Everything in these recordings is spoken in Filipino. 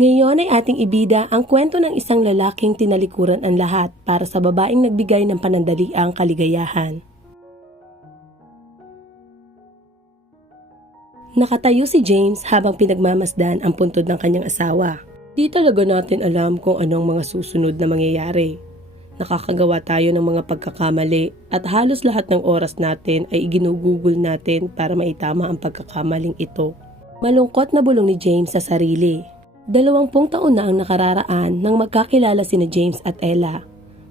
Ngayon ay ating ibida ang kwento ng isang lalaking tinalikuran ang lahat para sa babaeng nagbigay ng panandaliang kaligayahan. Nakatayo si James habang pinagmamasdan ang puntod ng kanyang asawa. Di talaga natin alam kung anong mga susunod na mangyayari. Nakakagawa tayo ng mga pagkakamali at halos lahat ng oras natin ay iginugugol natin para maitama ang pagkakamaling ito. Malungkot na bulong ni James sa sarili. 20 taon na ang nakararaan nang magkakilala sina James at Ella.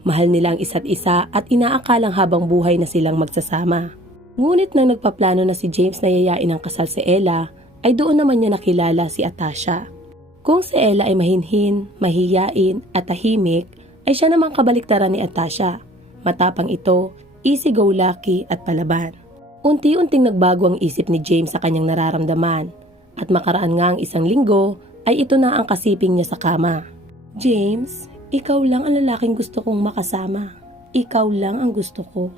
Mahal nila ang isa't isa at inaakalang habang buhay na silang magsasama. Ngunit nang nagpaplano na si James na yayain ang kasal si Ella, ay doon naman niya nakilala si Atasha. Kung si Ella ay mahinhin, mahiyain at tahimik, ay siya namang kabaliktaran ni Atasha. Matapang ito, easy-go-lucky at palaban. Unti-unting nagbago ang isip ni James sa kanyang nararamdaman at makaraan nga ang 1 linggo ay ito na ang kasiping niya sa kama. James, ikaw lang ang lalaking gusto kong makasama. Ikaw lang ang gusto ko.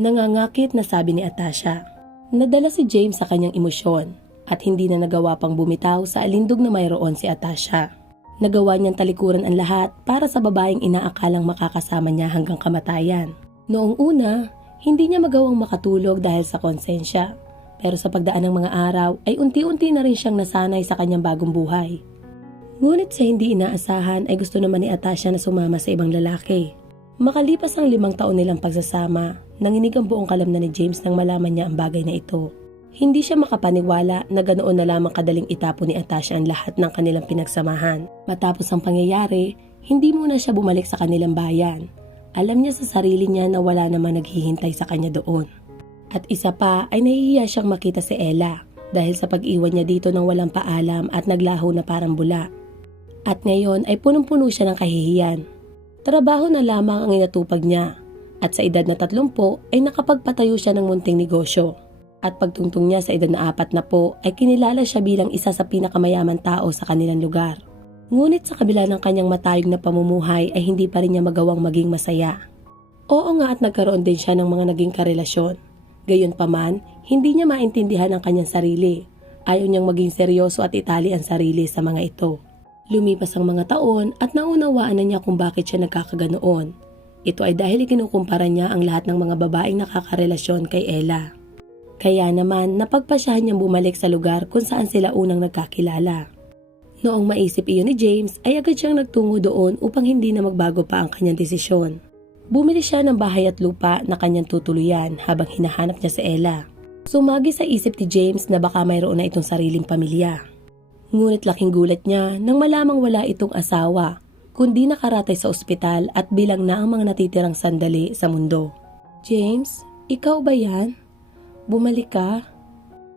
Nangangakit na sabi ni Atasha. Nadala si James sa kanyang emosyon at hindi na nagawa pang bumitaw sa alindog na mayroon si Atasha. Nagawa niyang talikuran ang lahat para sa babaeng inaakalang makakasama niya hanggang kamatayan. Noong una, hindi niya magawang makatulog dahil sa konsensya. Pero sa pagdaan ng mga araw ay unti-unti na rin siyang nasanay sa kanyang bagong buhay. Ngunit sa hindi inaasahan ay gusto naman ni Atasha na sumama sa ibang lalaki. Makalipas ang 5 taon nilang pagsasama, nanginig ang buong kalamnan ni James nang malaman niya ang bagay na ito. Hindi siya makapaniwala na ganoon na lamang kadaling itapon ni Atasha ang lahat ng kanilang pinagsamahan. Matapos ang pangyayari, hindi muna siya bumalik sa kanilang bayan. Alam niya sa sarili niya na wala namang naghihintay sa kanya doon. At isa pa ay nahihiya siyang makita si Ella dahil sa pag-iwan niya dito ng walang paalam at naglaho na parang bula. At ngayon ay punong-puno siya ng kahihiyan. Trabaho na lamang ang inatupag niya at sa edad na 30 ay nakapagpatayo siya ng munting negosyo. At pagtungtong niya sa edad na 40 ay kinilala siya bilang isa sa pinakamayaman tao sa kanilang lugar. Ngunit sa kabila ng kanyang matayog na pamumuhay ay hindi pa rin niya magawang maging masaya. Oo nga at nagkaroon din siya ng mga naging karelasyon. Gayunpaman, hindi niya maintindihan ang kanyang sarili. Ayaw niyang maging seryoso at itali ang sarili sa mga ito. Lumipas ang mga taon at naunawaan na niya kung bakit siya nagkakaganoon. Ito ay dahil ikinukumpara niya ang lahat ng mga babaeng nakakarelasyon kay Ella. Kaya naman napagpasyahan niyang bumalik sa lugar kung saan sila unang nagkakilala. Noong maisip iyon ni James ay agad siyang nagtungo doon upang hindi na magbago pa ang kanyang desisyon. Bumili siya ng bahay at lupa na kanyang tutuluyan habang hinahanap niya si Ella. Sumagi sa isip ni James na baka mayroon na itong sariling pamilya. Ngunit laking gulat niya nang malamang wala itong asawa, kundi nakaratay sa ospital at bilang na ang mga natitirang sandali sa mundo. James, ikaw ba yan? Bumalik ka?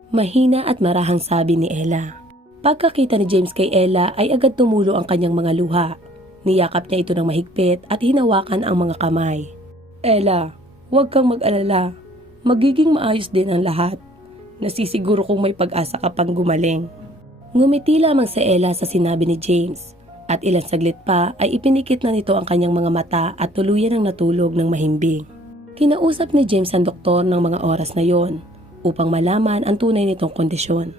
Mahina at marahang sabi ni Ella. Pagkakita ni James kay Ella ay agad tumulo ang kanyang mga luha. Niyakap niya ito ng mahigpit at hinawakan ang mga kamay. Ella, huwag kang mag-alala. Magiging maayos din ang lahat. Nasisiguro kong may pag-asa ka pang gumaling. Ngumiti lamang si Ella sa sinabi ni James at ilang saglit pa ay ipinikit na nito ang kanyang mga mata at tuluyan ang natulog ng mahimbing. Kinausap ni James ang doktor ng mga oras na yon upang malaman ang tunay nitong kondisyon.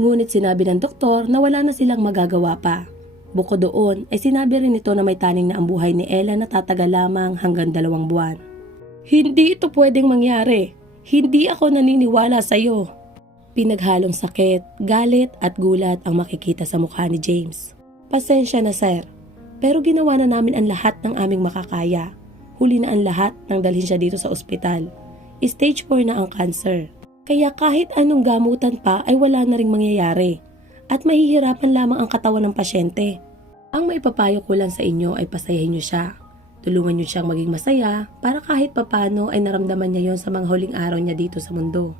Ngunit sinabi ng doktor na wala na silang magagawa pa. Bukod doon ay sinabi rin nito na may taning na ang buhay ni Ella na tatagal lamang hanggang 2 buwan. Hindi ito pwedeng mangyari. Hindi ako naniniwala sa iyo. Pinaghalong sakit, galit at gulat ang makikita sa mukha ni James. Pasensya na sir, pero ginawa na namin ang lahat ng aming makakaya. Huli na ang lahat nang dalhin siya dito sa ospital. Stage 4 na ang cancer. Kaya kahit anong gamutan pa ay wala na ring mangyayari. At mahihirapan lamang ang katawan ng pasyente. Ang maipapayo ko lang sa inyo ay pasayahin niyo siya. Tulungan niyo siyang maging masaya para kahit papano ay naramdaman niya yon sa mga huling araw niya dito sa mundo.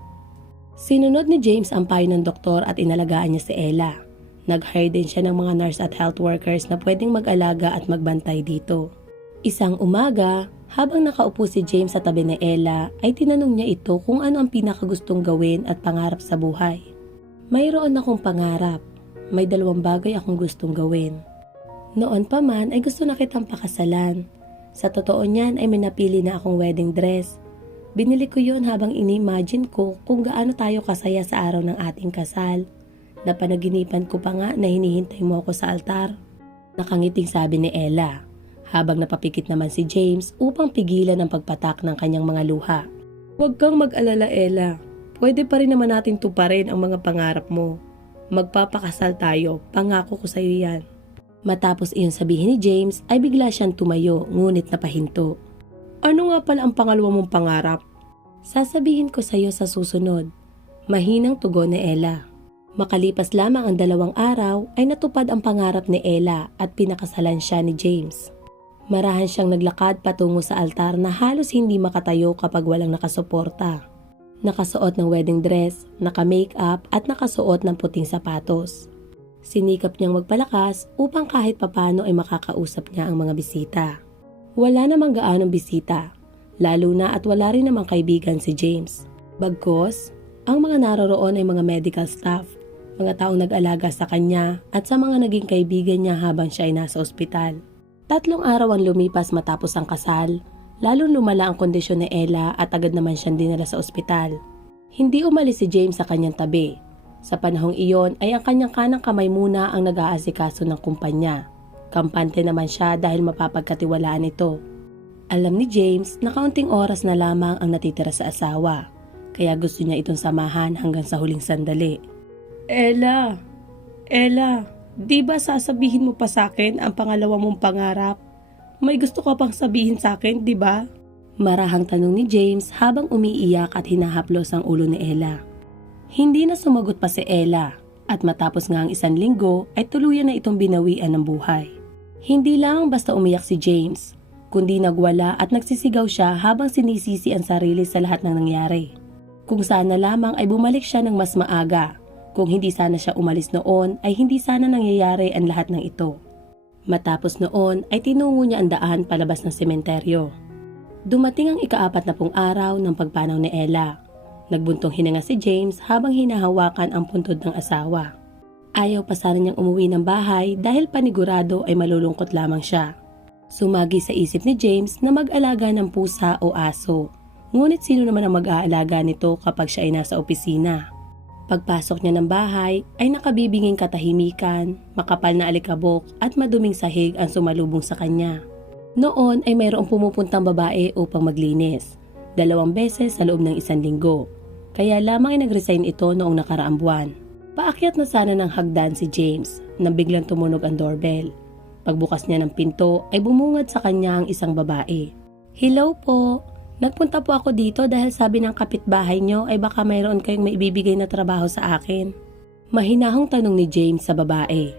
Sinunod ni James ang payo ng doktor at inalagaan niya si Ella. Nag-hire din siya ng mga nurse at health workers na pwedeng mag-alaga at magbantay dito. Isang umaga, habang nakaupo si James sa tabi ni Ella, ay tinanong niya ito kung ano ang pinakagustong gawin at pangarap sa buhay. Mayroon akong pangarap. May 2 bagay akong gustong gawin. Noon pa man ay gusto na kitang pakasalan. Sa totoo niyan ay may napili na akong wedding dress. Binili ko yon habang ini-imagine ko kung gaano tayo kasaya sa araw ng ating kasal. Napanaginipan ko pa nga na hinihintay mo ako sa altar. Nakangiting sabi ni Ella, habang napapikit naman si James upang pigilan ang pagpatak ng kanyang mga luha. Huwag kang mag-alala, Ella. Pwede pa rin naman natin tuparin ang mga pangarap mo. Magpapakasal tayo, pangako ko sa iyo yan. Matapos iyon sabihin ni James ay bigla siyang tumayo ngunit napahinto. Ano nga pala ang pangalawa mong pangarap? Sasabihin ko sa iyo sa susunod. Mahinang tugon ni Ella. Makalipas lamang ang 2 araw ay natupad ang pangarap ni Ella at pinakasalan siya ni James. Marahan siyang naglakad patungo sa altar na halos hindi makatayo kapag walang nakasuporta. Nakasuot ng wedding dress, naka-makeup at nakasuot ng puting sapatos. Sinikap niyang magpalakas upang kahit papano ay makakausap niya ang mga bisita. Wala namang gaanong bisita, lalo na at wala rin namang kaibigan si James. Bagkus, ang mga naroroon ay mga medical staff, mga taong nag-alaga sa kanya at sa mga naging kaibigan niya habang siya ay nasa ospital. 3 araw ang lumipas matapos ang kasal, lalong lumala ang kondisyon ni Ella at agad naman siyang dinala sa ospital. Hindi umalis si James sa kanyang tabi. Sa panahong iyon ay ang kanyang kanang kamay muna ang nag-aasikaso ng kumpanya. Kampante naman siya dahil mapapagkatiwalaan ito. Alam ni James na kaunting oras na lamang ang natitira sa asawa, kaya gusto niya itong samahan hanggang sa huling sandali. Ella, di ba sasabihin mo pa sa akin ang pangalawa mong pangarap? May gusto ka pang sabihin sa akin, di ba? Marahang tanong ni James habang umiiyak at hinahaplos ang ulo ni Ella. Hindi na sumagot pa si Ella at matapos nga ang 1 linggo ay tuluyan na itong binawian ng buhay. Hindi lang basta umiyak si James, kundi nagwala at nagsisigaw siya habang sinisisi ang sarili sa lahat ng nangyari. Kung sana lamang ay bumalik siya ng mas maaga. Kung hindi sana siya umalis noon ay hindi sana nangyayari ang lahat ng ito. Matapos noon ay tinungo niya ang daan palabas ng sementeryo. Dumating ang ika-40 araw ng pagpanaw ni Ella. Nagbuntong hininga si James habang hinahawakan ang puntod ng asawa. Ayaw pa sana niyang umuwi ng bahay dahil panigurado ay malulungkot lamang siya. Sumagi sa isip ni James na mag-alaga ng pusa o aso. Ngunit sino naman ang mag-aalaga nito kapag siya ay nasa opisina? Pagpasok niya ng bahay ay nakabibinging katahimikan, makapal na alikabok at maduming sahig ang sumalubong sa kanya. Noon ay mayroong pumupuntang babae upang maglinis, 2 beses sa loob ng 1 linggo. Kaya lamang ay nag-resign ito noong nakaraang buwan. Paakyat na sana ng hagdan si James nang biglang tumunog ang doorbell. Pagbukas niya ng pinto ay bumungad sa kanya ang isang babae. Hello po! Nagpunta po ako dito dahil sabi ng kapitbahay nyo ay baka mayroon kayong maibibigay na trabaho sa akin. Mahinahong tanong ni James sa babae.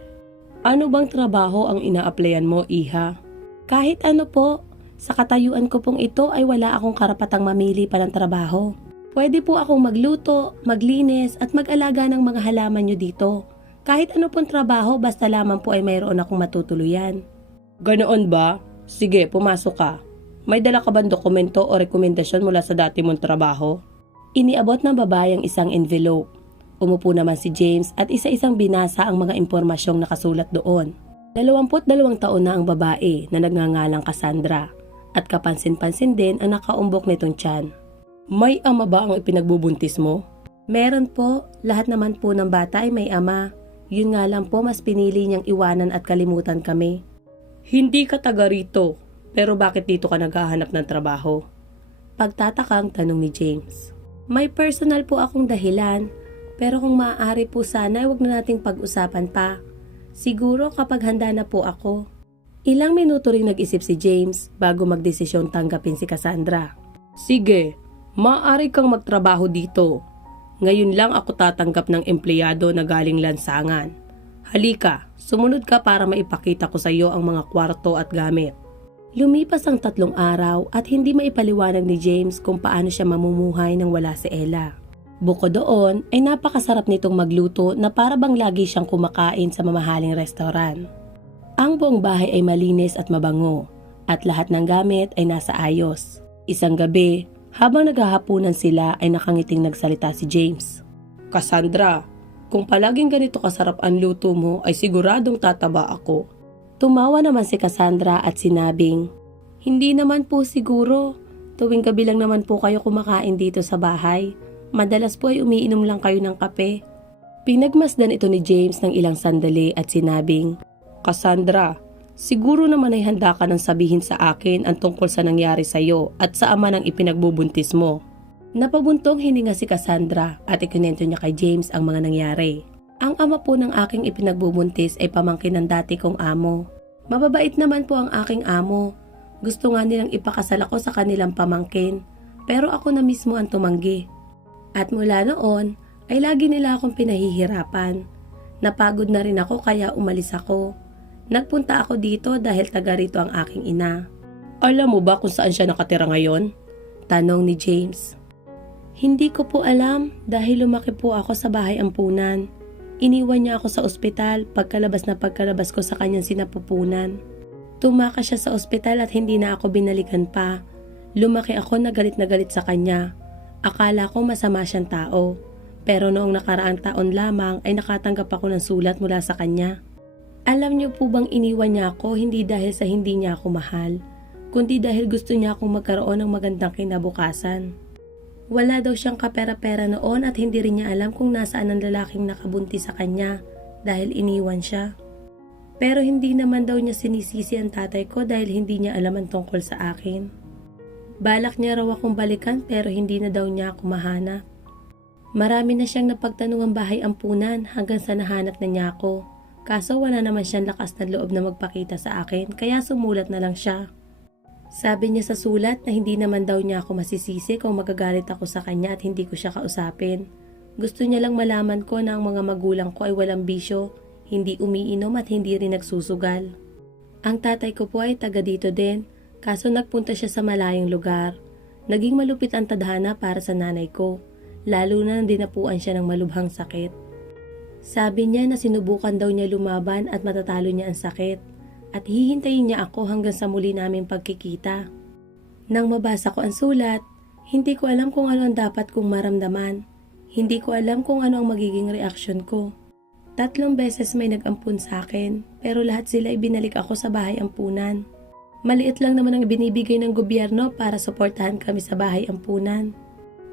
Ano bang trabaho ang ina-applyan mo, iha? Kahit ano po, sa katayuan ko pong ito ay wala akong karapatang mamili pa ng trabaho. Pwede po akong magluto, maglinis at mag-alaga ng mga halaman nyo dito. Kahit ano pong trabaho basta lamang po ay mayroon akong matutuluyan. Ganoon ba? Sige, pumasok ka. May dala ka bang dokumento o rekomendasyon mula sa dati mong trabaho? Iniabot ng babae ang isang envelope. Umupo naman si James at isa-isang binasa ang mga impormasyong nakasulat doon. 22 taon na ang babae na nagngangalang Cassandra at kapansin-pansin din ang nakaumbok nitong tiyan. May ama ba ang ipinagbubuntis mo? Meron po, lahat naman po ng bata ay may ama. Yun nga lang po mas pinili niyang iwanan at kalimutan kami. Hindi ka taga rito. Pero bakit dito ka naghahanap ng trabaho? Pagtatakang tanong ni James. May personal po akong dahilan, pero kung maaari po sana ay wag na nating pag-usapan pa. Siguro kapag handa na po ako. Ilang minuto ring nag-isip si James bago magdesisyon tanggapin si Cassandra. Sige, maaari kang magtrabaho dito. Ngayon lang ako tatanggap ng empleyado na galing lansangan. Halika, sumunod ka para maipakita ko sa iyo ang mga kwarto at gamit. Lumipas ang 3 araw at hindi maipaliwanag ni James kung paano siya mamumuhay nang wala si Ella. Bukod doon ay napakasarap nitong magluto na para bang lagi siyang kumakain sa mamahaling restaurant. Ang buong bahay ay malinis at mabango at lahat ng gamit ay nasa ayos. Isang gabi, habang naghahapunan sila ay nakangiting nagsalita si James. Cassandra, kung palaging ganito kasarap ang luto mo ay siguradong tataba ako. Tumawa naman si Cassandra at sinabing, hindi naman po siguro. Tuwing gabi lang naman po kayo kumakain dito sa bahay. Madalas po ay umiinom lang kayo ng kape. Pinagmasdan ito ni James ng ilang sandali at sinabing, Cassandra, siguro naman ay handa ka nang sabihin sa akin ang tungkol sa nangyari sa iyo at sa ama ng ipinagbubuntis mo. Napabuntong hininga si Cassandra at ikinento niya kay James ang mga nangyari. Ang ama po ng aking ipinagbubuntis ay pamangkin ng dati kong amo. Mababait naman po ang aking amo. Gusto nga nilang ipakasal ako sa kanilang pamangkin, pero ako na mismo ang tumanggi. At mula noon, ay lagi nila akong pinahihirapan. Napagod na rin ako kaya umalis ako. Nagpunta ako dito dahil taga rito ang aking ina. Alam mo ba kung saan siya nakatira ngayon? Tanong ni James. Hindi ko po alam dahil lumaki po ako sa bahay ampunan. Iniwan niya ako sa ospital pagkalabas ko sa kanyang sinapupunan. Tumakas siya sa ospital at hindi na ako binalikan pa. Lumaki ako na galit sa kanya. Akala ko masama siyang tao. Pero noong nakaraang taon lamang ay nakatanggap ako ng sulat mula sa kanya. Alam niyo po bang iniwan niya ako hindi dahil sa hindi niya ako mahal, kundi dahil gusto niya akong magkaroon ng magandang kinabukasan. Wala daw siyang kapera-pera noon at hindi rin niya alam kung nasaan ang lalaking nakabuntis sa kanya dahil iniwan siya. Pero hindi naman daw niya sinisisi ang tatay ko dahil hindi niya alam ang tungkol sa akin. Balak niya raw akong balikan pero hindi na daw niya ako mahanap. Marami na siyang napagtanungang bahay ampunan hanggang sa nahanap na niya ako. Kaso wala naman siyang lakas na loob na magpakita sa akin kaya sumulat na lang siya. Sabi niya sa sulat na hindi naman daw niya ako masisisi kung magagalit ako sa kanya at hindi ko siya kausapin. Gusto niya lang malaman ko na ang mga magulang ko ay walang bisyo, hindi umiinom at hindi rin nagsusugal. Ang tatay ko po ay taga dito din, kaso nagpunta siya sa malayong lugar. Naging malupit ang tadhana para sa nanay ko, lalo na dinapuan siya ng malubhang sakit. Sabi niya na sinubukan daw niya lumaban at matatalo niya ang sakit. At hihintayin niya ako hanggang sa muli naming pagkikita. Nang mabasa ko ang sulat, hindi ko alam kung ano ang dapat kong maramdaman. Hindi ko alam kung ano ang magiging reaksyon ko. 3 beses may nag-ampun sa akin, pero lahat sila ibinalik ako sa bahay ampunan. Maliit lang naman ang binibigay ng gobyerno para suportahan kami sa bahay ampunan.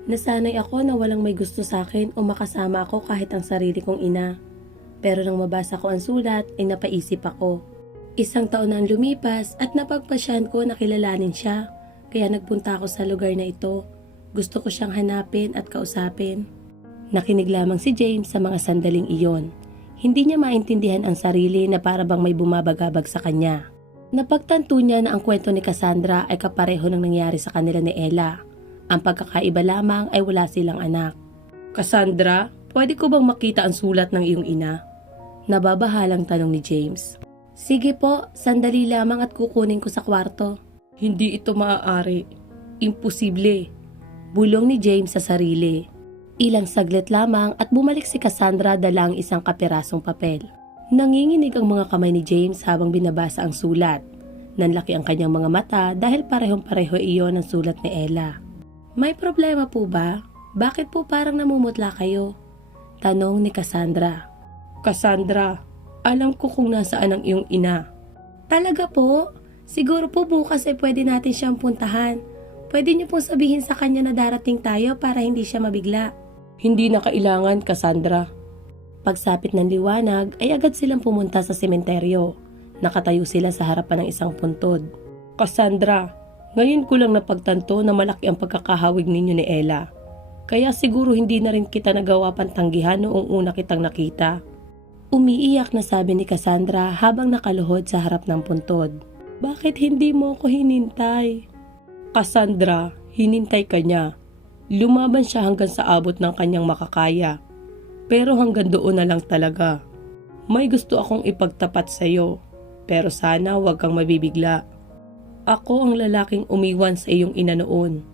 Nasanay ako na walang may gusto sa akin o makasama ako kahit ang sarili kong ina. Pero nang mabasa ko ang sulat, ay napaisip ako. 1 taon na ang lumipas at napagpasyahan ko na kilalanin siya, kaya nagpunta ako sa lugar na ito. Gusto ko siyang hanapin at kausapin. Nakinig lamang si James sa mga sandaling iyon. Hindi niya maintindihan ang sarili na para bang may bumabagabag sa kanya. Napagtanto niya na ang kwento ni Cassandra ay kapareho ng nangyari sa kanila ni Ella. Ang pagkakaiba lamang ay wala silang anak. Cassandra, pwede ko bang makita ang sulat ng iyong ina? Nababahalang tanong ni James. Sige po, sandali lamang at kukunin ko sa kwarto. Hindi ito maaari. Imposible. Bulong ni James sa sarili. Ilang saglit lamang at bumalik si Cassandra dala ang isang kapirasong papel. Nanginginig ang mga kamay ni James habang binabasa ang sulat. Nanlaki ang kanyang mga mata dahil parehong-pareho iyon ang sulat ni Ella. May problema po ba? Bakit po parang namumutla kayo? Tanong ni Cassandra. Cassandra, alam ko kung nasaan ang iyong ina. Talaga po? Siguro po bukas ay pwede natin siyang puntahan. Pwede niyo pong sabihin sa kanya na darating tayo para hindi siya mabigla. Hindi na kailangan, Cassandra. Pagsapit ng liwanag ay agad silang pumunta sa sementeryo. Nakatayo sila sa harapan ng isang puntod. Cassandra, ngayon ko lang napagtanto na malaki ang pagkakahawig ninyo ni Ella. Kaya siguro hindi na rin kita nagawa pantanggihan noong una kitang nakita. Umiiyak na sabi ni Cassandra habang nakaluhod sa harap ng puntod. Bakit hindi mo ko hinintay? Cassandra, hinintay ka niya. Lumaban siya hanggang sa abot ng kanyang makakaya. Pero hanggang doon na lang talaga. May gusto akong ipagtapat sa iyo, pero sana huwag kang mabibigla. Ako ang lalaking umiwan sa iyong ina noon.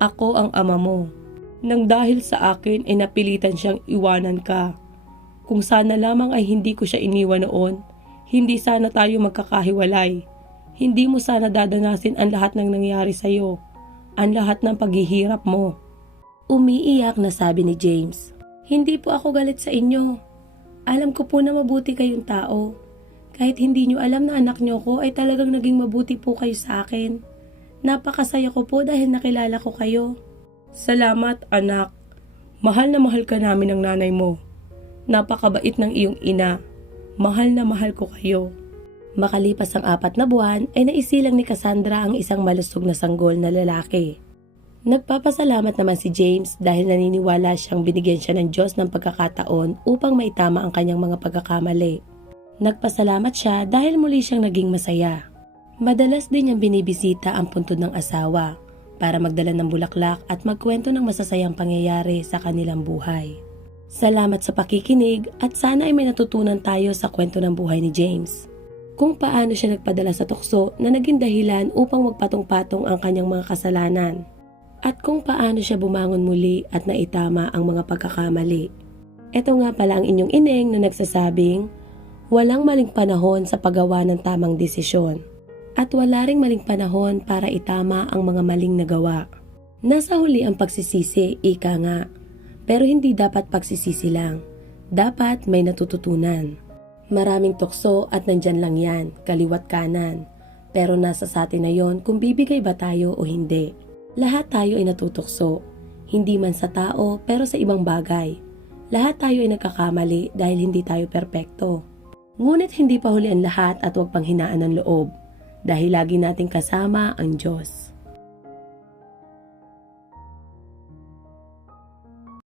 Ako ang ama mo. Nang dahil sa akin ay napilitan siyang iwanan ka. Kung sana lamang ay hindi ko siya iniwan noon, hindi sana tayo magkakahiwalay. Hindi mo sana dadanasin ang lahat ng nangyari sa iyo, ang lahat ng paghihirap mo. Umiiyak na sabi ni James. Hindi po ako galit sa inyo. Alam ko po na mabuti kayong tao. Kahit hindi nyo alam na anak nyo ko ay talagang naging mabuti po kayo sa akin. Napakasaya ko po dahil nakilala ko kayo. Salamat anak. Mahal na mahal ka namin ng nanay mo. Napakabait ng iyong ina. Mahal na mahal ko kayo. Makalipas ang 4 na buwan ay naisilang ni Cassandra ang isang malusog na sanggol na lalaki. Nagpapasalamat naman si James dahil naniniwala siyang binigyan siya ng Diyos ng pagkakataon upang maitama ang kanyang mga pagkakamali. Nagpasalamat siya dahil muli siyang naging masaya. Madalas din niyang binibisita ang puntod ng asawa para magdala ng bulaklak at magkwento ng masasayang pangyayari sa kanilang buhay. Salamat sa pakikinig at sana ay may natutunan tayo sa kwento ng buhay ni James. Kung paano siya nagpadala sa tukso na naging dahilan upang magpatong-patong ang kanyang mga kasalanan. At kung paano siya bumangon muli at naitama ang mga pagkakamali. Ito nga pala ang inyong ineng na nagsasabing, walang maling panahon sa paggawa ng tamang desisyon. At wala ring maling panahon para itama ang mga maling nagawa. Nasa huli ang pagsisisi, ika nga. Pero hindi dapat pagsisisi lang. Dapat may natututunan. Maraming tukso at nandyan lang yan, kaliwat kanan. Pero nasa sa atin na yon kung bibigay ba tayo o hindi. Lahat tayo ay natutukso. Hindi man sa tao pero sa ibang bagay. Lahat tayo ay nagkakamali dahil hindi tayo perpekto. Ngunit hindi pa huli ang lahat at huwag panghinaan ng loob. Dahil lagi nating kasama ang Diyos.